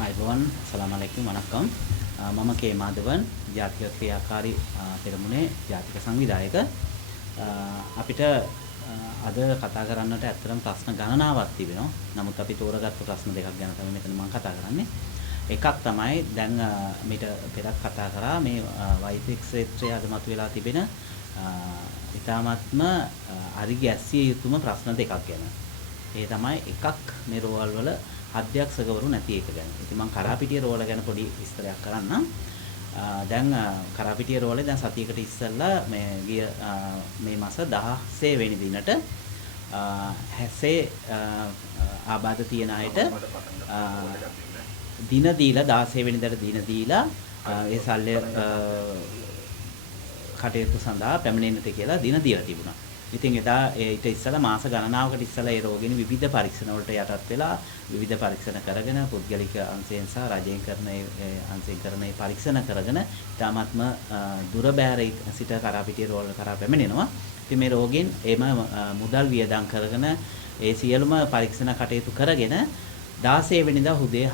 අයිබෝන් සලාම් අලයිකුම් වණක්කම් මම කේ මාධවන් ජාතික ක්‍රියාකාරී පෙරමුණේ ජාතික සංවිධායක අපිට අද කතා කරන්නට ඇත්තටම ප්‍රශ්න ගණනාවක් තිබෙනවා. නමුත් අපි තෝරගත්තු ප්‍රශ්න දෙකක් ගැන තමයි මෙතන මම කතා කරන්නේ. එකක් තමයි දැන් මීට පෙරත් කතා කරා මේ වෛද්‍ය ක්ෂේත්‍රයේ අද මතුවලා තිබෙන ඊටාත්ම අරි ගැස්සිය යුතුම ප්‍රශ්න දෙකක් ගැන. ඒ තමයි එකක් මේ රෝහල් වල අධ්‍යක්ෂකවරු නැති එක ගැන. ඉතින් මම කරාපිටිය රෝල ගැන පොඩි විස්තරයක් කරන්නම්. දැන් කරාපිටිය රෝලේ දැන් සතියකට ඉස්සෙල්ලා මේ මාස 16 වෙනි දිනට හැසේ ආබාධ තියෙන අයට දින දීලා 16 වෙනිදාට දින දීලා ඒ සල්ලි කටයුතු සඳහා පැමිණෙන්නට කියලා දින දීලා තිබුණා. ඉතින් එදා ඊට ඉස්සෙල්ලා මාස ගණනාවකට ඉස්සෙල්ලා ඒ රෝගීන් විවිධ පරීක්ෂණ වලට යටත් වෙලා විවිධ පරීක්ෂණ කරගෙන පුද්ගලික අංශයෙන් සහ රජයෙන් කරන අංශයෙන් කරන මේ පරීක්ෂණ කරගෙන ඊටාත්ම දුර බැහැර සිට කරාපිටිය රෝල කරා පැමිණෙනවා. ඉතින් මේ රෝගීන් එම මුදල් වියදම් කරගෙන ඒ සියලුම පරීක්ෂණ කටයුතු කරගෙන 16 වෙනිදා උදේ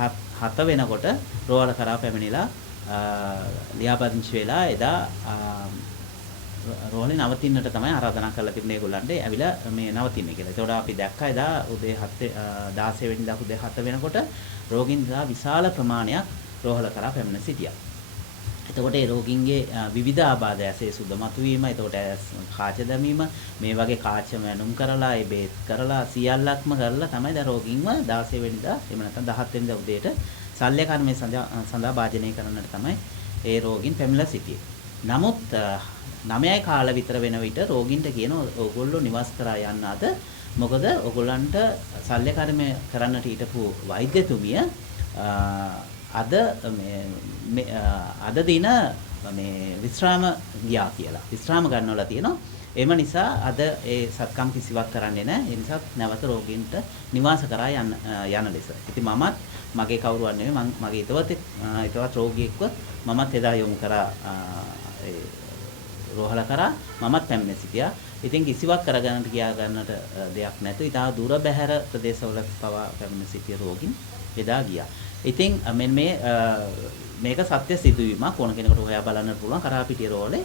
7 වෙනකොට රෝල කරා පැමිණිලා ලියාපදිංචි වෙලා එදා රෝහලේ නවතින්නට තමයි ආරාධනා කරලා තිබුණේ ඒගොල්ලන්ට ඇවිල්ලා මේ නවතින්නේ කියලා. ඒතකොට අපි දැක්කා එදා උදේ 16 වෙනිදා උදේ 7 වෙනකොට රෝගීන් විශාල ප්‍රමාණයක් රෝහල කරා පැමිණ සිටියා. එතකොට ඒ රෝගීන්ගේ විවිධ ආබාධ ඇසේ සුද මතුවීම, එතකොට කාච දැමීම, මේ වගේ කාච මැනුම් කරලා ඒ බේත් කරලා සියල්ලක්ම කරලා තමයි දැන් රෝගීන්ව 16 වෙනිදා එහෙම නැත්නම් 17 වෙනිදා උදේට ශල්‍ය කර්මයේ සඳහා භාජනය කරන්නට තමයි ඒ රෝගීන් පැමිණලා සිටියේ. නමුත් 9යි කාල විතර වෙන විට රෝගීන්ට කියන ඕගොල්ලෝ නිවාස කරා යන්න අද මොකද ඕගොල්ලන්ට ශල්‍ය කර්මය කරන්නට හිටපු වෛද්‍යතුමිය අද දින මේ විශ්‍රාම ගියා කියලා. විශ්‍රාම ගන්නවලා තියෙනවා. එම නිසා අද ඒ සත්කම් කිසිවක් කරන්නේ නැහැ. ඒ නිසා නැවත රෝගීන්ට නිවාස කරා යන ලෙස. ඉතින් මමත් මගේ කවුරුවත් නෙවෙයි මගේ හිතවත් රෝගියෙක්ව මමත් එදා යොමු කරා රෝහල කරා මමත් පැමිණ සිටියා. ඉතින් කිසිවක් කරගන්නට කියා ගන්නට දෙයක් නැතුව ඉතා දුර බැහැර ප්‍රදේශවල පවා පැමිණ සිටිය රෝගීන් එදා ගියා. ඉතින් මේක සත්‍ය සිදුවීමක් ඕන කෙනෙකුට හොයා බලන්න පුළුවන් කරාපිටිය රෝහලේ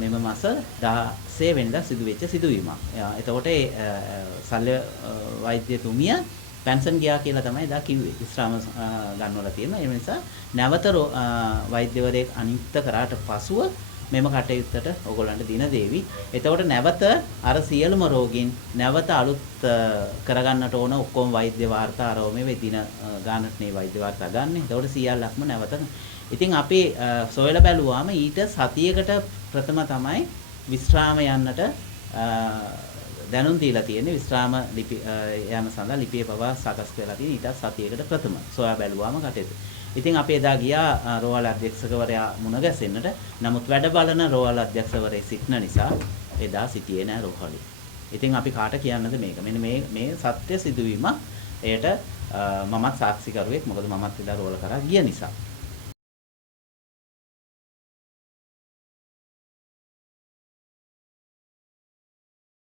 මෙම මාස 16 වෙනිදා සිදුවෙච්ච සිදුවීමක්. එතකොට ඒ ශල්‍ය වෛද්‍යතුමිය පෙන්ෂන් ගියා කියලා තමයි එදා කිව්වේ. විශ්‍රාම ගන්නවලා තියෙනවා. ඒ නිසා නැවත වෛද්‍යවරයෙක් අනියුක්ත කරාට පසුව මෙම කටයුත්තට ඕගොල්ලන්ට දින දේවි. එතකොට නැවත අර සියලුම රෝගීන් නැවත අලුත් කරගන්නට ඕන ඔක්කොම වෛද්‍ය වාර්තා ආරෝමේ වෙදින ගන්නට නේ වෛද්‍ය වාර්තා ගන්න. එතකොට සියල්ලක්ම නැවත. ඉතින් අපි සොයලා බැලුවාම ඊට සතියකට ප්‍රථම තමයි විශ්‍රාම යන්නට දැනුම් දීලා තියෙන්නේ. විශ්‍රාම යාම සඳහා ලිපියේ පවා සකස් කරලා තියෙන ඊට සතියකට ප්‍රථම සොයා බැලුවාම කටයුතු. ඉතින් අපි එදා ගියා රෝහල අධ්‍යක්ෂකවරයා මුණ ගැසෙන්නට. නමුත් වැඩ බලන රෝහල අධ්‍යක්ෂකවරයෙක් සිටින නිසා එදා සිටියේ නැහැ රෝහලේ. ඉතින් අපි කාට කියන්නද මේක? මෙන්න මේ සත්‍ය සිදුවීමක්. එයට මමත් සාක්ෂිකරුවෙක්. මොකද මමත් එදා රෝහල කරා ගිය නිසා.